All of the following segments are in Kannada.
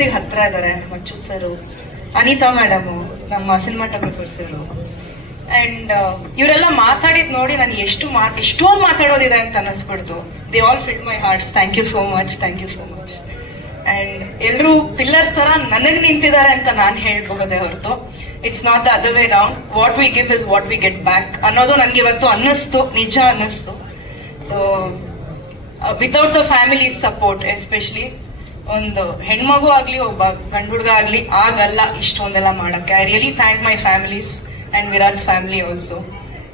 ಸಿಗ್ ಹತ್ರ ಇದ್ದಾರೆ ಮಚ್ಚುತ್ ಸರು, ಅನಿತಾ ಮೇಡಮು, ನಮ್ಮ ಸಿನಿಮಾಟೋಗ್ರಫರ್ ಸರ್. ಅಂಡ್ ಇವರೆಲ್ಲ ಮಾತಾಡಿದ್ ನೋಡಿ ನಾನು ಎಷ್ಟು ಮಾತು ಎಷ್ಟೊಂದು ಮಾತಾಡೋದಿದೆ ಅಂತ ಅನ್ನಿಸ್ಬಿಡ್ತು they all fit my hearts thank you so much thank you so much and ಎಲ್ಲರೂ ಪಿಲ್ಲರ್ಸ್ ತರ ನನಗೆ ನಿಂತಿದ್ದಾರೆ ಅಂತ ನಾನು ಹೇಳ್ಬಹುದೇ ಹೊರತು. It's not the other way round what we give is what we get back ಅನ್ನೋದು ನನ್ಗೆ ಇವತ್ತು ಅನ್ನಿಸ್ತು, ನಿಜ ಅನ್ನಿಸ್ತು. So without the family support especially ಒಂದು ಹೆಣ್ಮಗು ಆಗಲಿ, ಒಬ್ಬ ಗಂಡು ಹುಡುಗ ಆಗಲಿ, ಆಗಲ್ಲ ಇಷ್ಟೊಂದೆಲ್ಲ ಮಾಡಕ್ಕೆ. I really thank my families and Virat's family also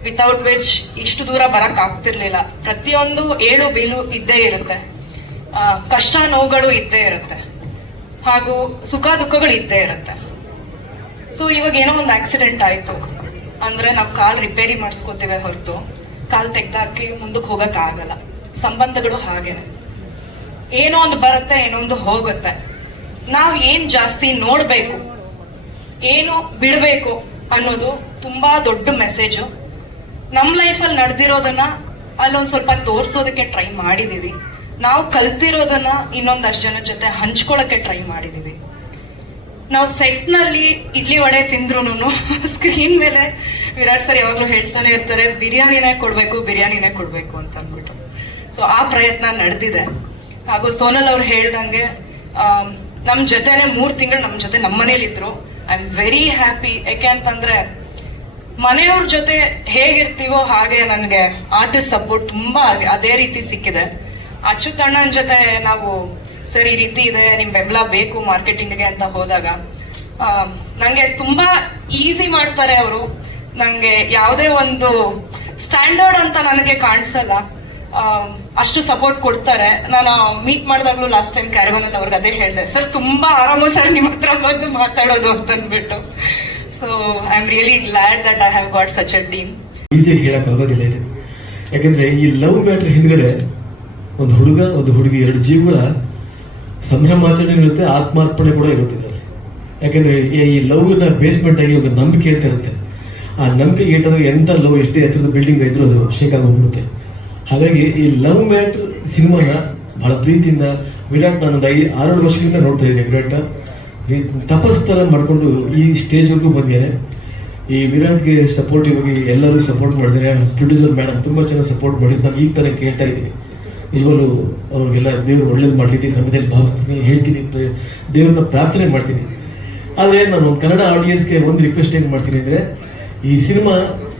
without which ಇಷ್ಟು ದೂರ ಬರಕ್ ಆಗ್ತಿರ್ಲಿಲ್ಲ. ಪ್ರತಿಯೊಂದು ಏಳು ಬೀಳು ಇದ್ದೇ ಇರುತ್ತೆ. ಕಷ್ಟ ನೋವುಗಳು ಇದ್ದೇ ಇರುತ್ತೆ. ಹಾಗೂ ಸುಖ ದುಃಖಗಳು ಇದ್ದೇ ಇರುತ್ತೆ. ಸೊ ಇವಾಗ ಏನೋ ಒಂದು ಆಕ್ಸಿಡೆಂಟ್ ಆಯ್ತು. ಅಂದ್ರೆ ನಾವು ಕಾಲ್ ರಿಪೇರಿ ಮಾಡಿಸ್ಕೋತೇವೆ ಹೊರತು. ಕಾಲ್ ತೆಗ್ದಾಕಿ ಮುಂದಕ್ಕೆ ಹೋಗಕ್ ಆಗಲ್ಲ. ಸಂಬಂಧಗಳು ಹಾಗೇನೆ. ಏನೋ ಒಂದು ಬರುತ್ತೆ, ಏನೋ ಒಂದು ಹೋಗುತ್ತೆ. ನಾವು ಏನ್ ಜಾಸ್ತಿ ನೋಡ್ಬೇಕು, ಏನು ಬಿಡಬೇಕು ಅನ್ನೋದು ತುಂಬಾ ದೊಡ್ಡ ಮೆಸೇಜು ನಮ್ಮ ಲೈಫಲ್ಲಿ ನಡೆದಿರೋದನ್ನ ಅಲ್ಲೊಂದ್ ಸ್ವಲ್ಪ ತೋರಿಸೋದಕ್ಕೆ ಟ್ರೈ ಮಾಡಿದೀವಿ. ನಾವು ಕಲ್ತಿರೋದನ್ನ ಇನ್ನೊಂದಷ್ಟು ಜನ ಜೊತೆ ಹಂಚ್ಕೊಳಕ್ಕೆ ಟ್ರೈ ಮಾಡಿದೀವಿ. ನಾವು ಸೆಟ್ನಲ್ಲಿ ಇಡ್ಲಿ ವಡೆ ತಿಂದ್ರು ಸ್ಕ್ರೀನ್ ಮೇಲೆ ವಿರಾಟ್ ಸರ್ ಯಾವಾಗ್ಲೂ ಹೇಳ್ತಾನೆ ಇರ್ತಾರೆ, ಬಿರಿಯಾನಿನೇ ಕೊಡ್ಬೇಕು ಬಿರಿಯಾನಿನೇ ಕೊಡ್ಬೇಕು ಅಂತ ಅಂದ್ಬಿಟ್ಟು. ಸೊ ಆ ಪ್ರಯತ್ನ ನಡೆದಿದೆ. ಹಾಗೂ ಸೋನಲ್ ಅವ್ರು ಹೇಳ್ದಂಗೆ ನಮ್ಮ ನಮ್ ಜೊತೆನೆ ಮೂರ್ ತಿಂಗಳು ನಮ್ಮ ಜೊತೆ ನಮ್ಮ ಮನೇಲಿ ಇದ್ರು ಐ ಆಮ್ ವೆರಿ ಹ್ಯಾಪಿ ಯಾಕೆ ಅಂತಂದ್ರೆ, ಮನೆಯವ್ರ ಜೊತೆ ಹೇಗಿರ್ತೀವೋ ಹಾಗೆ ನನಗೆ ಆರ್ಟಿಸ್ಟ್ ಸಪೋರ್ಟ್ ತುಂಬಾ ಅದೇ ರೀತಿ ಸಿಕ್ಕಿದೆ. ಅಚ್ಯುತ್ ಜೊತೆ ನಾವು ಸರ್ ರೀತಿ ಇದೆ, ನಿಮ್ ಬೆಂಬಲ ಬೇಕು ಮಾರ್ಕೆಟಿಂಗ್ಗೆ ಅಂತ ಹೋದಾಗ ನಂಗೆ ತುಂಬಾ ಈಸಿ ಮಾಡ್ತಾರೆ ಅವರು. ನಂಗೆ ಯಾವುದೇ ಒಂದು ಸ್ಟ್ಯಾಂಡರ್ಡ್ ಅಂತ ನನಗೆ ಕಾಣಿಸಲ್ಲ. ಅಷ್ಟು ಸಪೋರ್ಟ್ ಕೊಡ್ತಾರೆ. ನಾನು ಮೀಟ್ ಮಾಡಿದಾಗ್ಲೂ ಲಾಸ್ಟ್ ಟೈಮ್ ಕ್ಯಾರವನಲ್ಲಿ ಅವ್ರಿಗೆ ಅದೇ ಹೇಳಿದೆ ಸರ್ ತುಂಬಾ ಆರಾಮ ಸರ್ ನಿಮ್ಮ ಹತ್ರ ಬಂದು ಮಾತಾಡೋದು ಅಂತ ಅಂದ್ಬಿಟ್ಟು. So I am really glad that I have got such a team ಈಸಿಯಾಗಿ ಹೇಳಕ್ ಆಗೋದಿಲ್ಲ ಇದು. ಯಾಕಂದ್ರೆ ಈ ಲವ್ ಮ್ಯಾಟ್ರ್ ಹಿಂದ್ಗಡೆ ಒಂದು ಹುಡುಗ, ಒಂದು ಹುಡುಗಿ, ಎರಡು ಜೀವಗಳ ಸಂಭ್ರಮಾಚರಣೆ ಇರುತ್ತೆ, ಆತ್ಮಾರ್ಪಣೆ ಕೂಡ ಇರುತ್ತೆ ಇದರಲ್ಲಿ. ಯಾಕಂದ್ರೆ ಈ- ಲವ್ನ ಬೇಸ್ಮೆಂಟ್ ಆಗಿ ಒಂದು ನಂಬಿಕೆ ಅಂತ ಇರುತ್ತೆ. ಆ ನಂಬಿಕೆ ಇಟ್ಟಂದ್ರೆ ಎಂಥ ಲವ್ ಎಷ್ಟೇ ಎತ್ತರದ ಬಿಲ್ಡಿಂಗ್ ಇದ್ರೂ ಅದು ಶೇಕ್ ಆಗೋಗ್ಬಿಡುತ್ತೆ ಹಾಗಾಗಿ ಈ ಲವ್ ಮ್ಯಾಟ್ ಸಿನಿಮಾನ ಬಹಳ ಪ್ರೀತಿಯಿಂದ ವಿರಾಟ್ ನಾನೊಂದು ಐದು ಆರೇಳು ವರ್ಷದಿಂದ ನೋಡ್ತಾ ಇದ್ದೀನಿ ವಿರಾಟ್. ಈ ತಪಸ್ ಥರ ಮಾಡ್ಕೊಂಡು ಈ ಸ್ಟೇಜ್ವರೆಗೂ ಬಂದಿದ್ದಾರೆ. ಈ ವಿರಾಟ್ಗೆ ಸಪೋರ್ಟಿವ್ ಆಗಿ ಎಲ್ಲರೂ ಸಪೋರ್ಟ್ ಮಾಡಿದ್ದಾರೆ. ಪ್ರೊಡ್ಯೂಸರ್ ಮೇಡಮ್ ತುಂಬ ಚೆನ್ನಾಗಿ ಸಪೋರ್ಟ್ ಮಾಡಿದ್ದು ನಾನು ಈಗ ತಾನೇ ಕೇಳ್ತಾ ಇದ್ದೀನಿ. ನಿಜವಾಗ್ಲೂ ಅವ್ರಿಗೆಲ್ಲ ದೇವರು ಒಳ್ಳೇದು ಮಾಡಲಿದ್ದೀನಿ ಸಮಯದಲ್ಲಿ ಭಾವಿಸ್ತೀನಿ, ಹೇಳ್ತೀನಿ ದೇವ್ರನ್ನ ಪ್ರಾರ್ಥನೆ ಮಾಡ್ತೀನಿ. ಆದರೆ ನಾನು ಕನ್ನಡ ಆಡಿಯನ್ಸ್ಗೆ ಒಂದು ರಿಕ್ವೆಸ್ಟ್ ಏನು ಮಾಡ್ತೀನಿ ಅಂದರೆ, ಈ ಸಿನಿಮಾ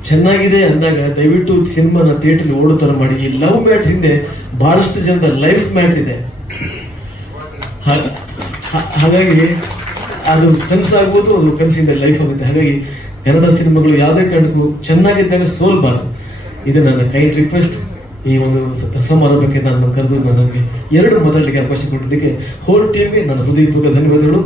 ಚೆನ್ನಾಗಿದೆ ಅಂದಾಗ ದಯವಿಟ್ಟು ಸಿನಿಮಾನ ಥಿಯೇಟರ್ ಓಡೋ ಥರ ಮಾಡಿ. ಈ ಲವ್ ಮ್ಯಾಟ್ ಹಿಂದೆ ಬಹಳಷ್ಟು ಜನದ ಲೈಫ್ ಮ್ಯಾಟ್ ಇದೆ. ಹಾಗಾಗಿ ಅದು ಕನಸಾಗ್ಬೋದು, ಅದು ಕನಸಿಂದ ಲೈಫ್ ಆಗುತ್ತೆ. ಹಾಗಾಗಿ ಕನ್ನಡ ಸಿನಿಮಾಗಳು ಯಾವುದೇ ಕಾರಣಕ್ಕೂ ಚೆನ್ನಾಗಿದ್ದಾಗ ಸೋಲ್ಬಾರ್ದು. ಇದು ನನ್ನ ಕೈಂಡ್ ರಿಕ್ವೆಸ್ಟ್ ಈ ಒಂದು ಸಮಾರಂಭಕ್ಕೆ ನಾನು ಕರೆದು ನನಗೆ ಎರಡು ಮಾತಾಡಲಿಕ್ಕೆ ಅವಕಾಶ ಕೊಟ್ಟಿದ್ದಕ್ಕೆ ಹೋಲ್ ಟೀಮ್ಗೆ ನನ್ನ ಹೃದಯಪೂರ್ವಕ ಧನ್ಯವಾದಗಳು.